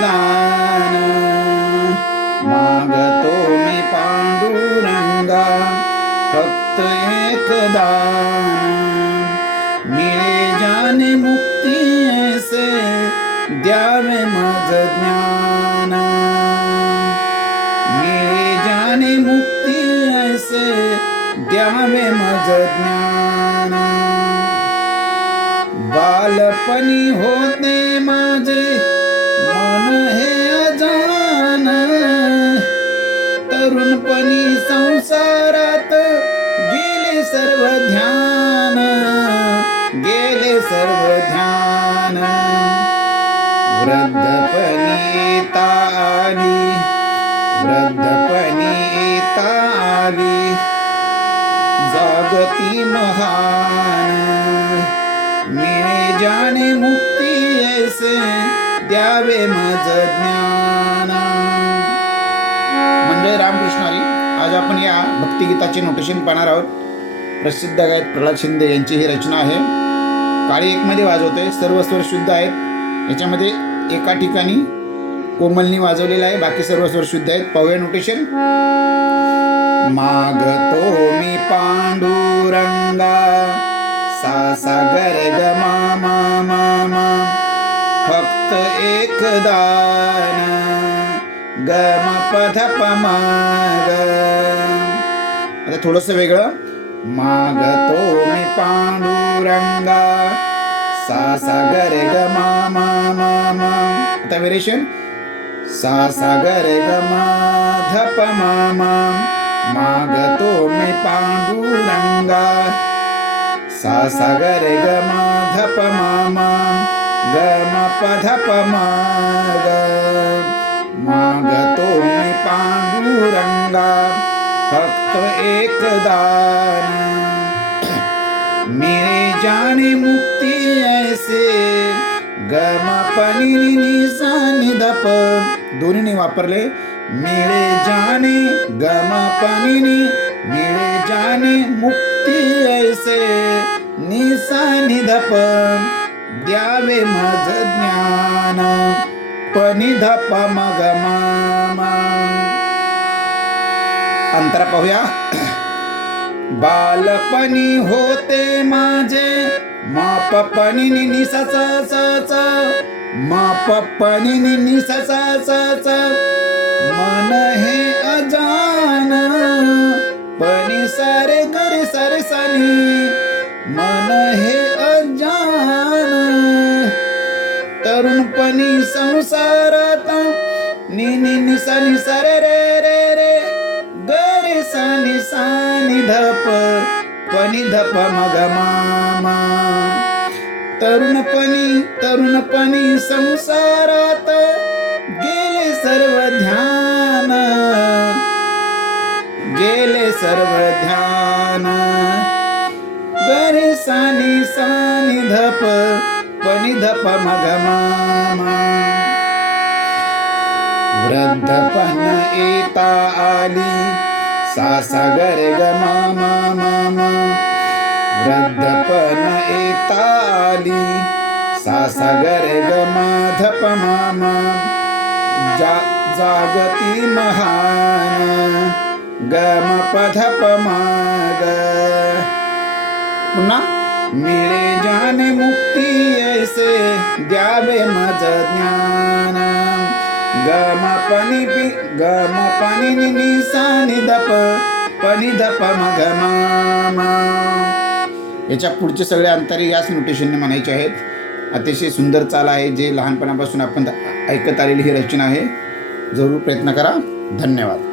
दान, मागतो मी पांडुरंगा फक्त एक दान. मिळे ज्याने मुक्ती ऐसे द्यावे मज ज्ञान. मिळे ज्याने मुक्ती ऐसे द्यावे मज ज्ञान. बालपणी होते माझे मन हे अजान, तरुणपणी संसारात गेले सर्व ध्यान, गेले सर्व ध्यान. वृद्धपणी येता आली, वृद्धपणी येता आली जागती महान. मिळे ज्याने मुक्ती ऐसे द्यावे मज ज्ञान. म्हणजे रामकृष्ण हरी. आज आपण या भक्तिगीताचे नोटेशन पाहणार आहोत. प्रसिद्ध गायक प्रल्हाद शिंदे यांची ही रचना आहे. काळी एकमध्ये वाजवतोय, सर्व स्वर शुद्ध आहेत. याच्यामध्ये एका ठिकाणी कोमलनी वाजवलेला आहे, बाकी सर्व स्वर शुद्ध आहेत. पाहूया नोटेशन. मागतो मी पांडुरंगा सा सा ग रे ग मा मा मा मा फक्त एक दान, ग म प ध प म ग. आता थोडंसं वेगळं. मागतो मी पांडुरंगा सा सा ग रे ग मा मा मा मा. आता व्हेरिएशन. सा सा ग रे ग मा ध प मा मा. मागतो मी पांडुरंगा सा सा ग रे ग मा ध प मा मा ग म प ध प म ग. मागतो मी पांडुरंगा फक्त एक दान. मिळे ज्याने मुक्ती ऐसे ग म प नि नि सा नि ध प दोन्हीने वापरले. मिळे ज्याने ग म प नि नि, मिळे ज्याने मुक्ती ऐसे नि सा नि ध प द्यावे मज ज्ञान, प नि ध प म ग म म. अंतरा पाहूया. बालपणी होते माझे म प प नि नि नि सा सा सा सा, म प प नि नि नि सा सा सा सा. मन हे अजान, पनि सारे गरे सारे सानी. मन हे अजान, तरुणपणी संसारात नि नि नि सा नि सा रे रे रे रे ग रे सा नि ध प पनि ध प म ग म म. तरुणपणी संसारात गेले सर्व ध्यान, गेले सर्व ध्यान. ग रे सा नि ध प पनि ध प म ग म म. वृद्धपण येता आली सा सा ग रे ग म म म म. वृद्धपण येता आली सा सा ग रे ग म ध प म म. जागती महान ग म प ध प म ग. पुन्हा. मिळे ज्याने मुक्ती ऐसे द्यावे मज ज्ञान, ग म प नि पि ग म प नि नि नि सा नि ध प पनि ध प म ग म म. याच्या पुढचे सगळे अंतरे याच नोटेशनने म्हणायचे आहेत. अतिशय सुंदर चाल आहे, जे लहानपणापासून आपण ऐकत आलेली ही रचना आहे. जरूर प्रयत्न करा. धन्यवाद.